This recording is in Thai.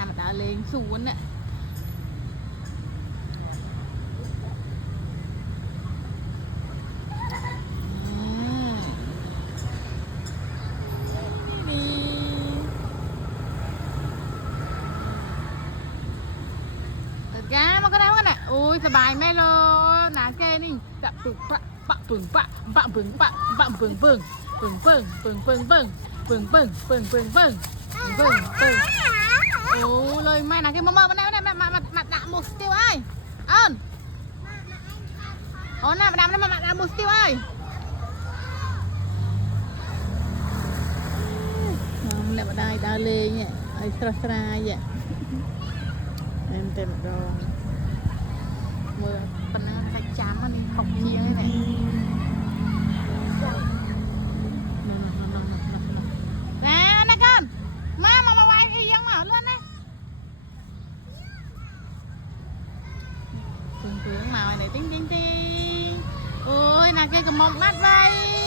cha mà đã lên xuống nè cá mà có đâu nè ôiสบายแม่เลยหนาแกนี่จะปึกปะปะปึงปะปะปึงปะปะปึงปึงปึงปึงปึงปึงปึงปึงปึงปึงปึงปึงปึงปึงโอ้เลยไม่หนาแกมามาเนี่ยมาด่ามุสติวไอ้เอิญโอ้น่ามาด่ามุสติวไอ้แหละมาได้ดาเลยเนี่ยไอ้สระสระเนี่ยem tìm rồi mưa bên nó phải chám nó đi không chia cái này nè nè con mà quay cái dân mà lên đây tưởng màu này tiếng ôi nè cái cầm một mắt đây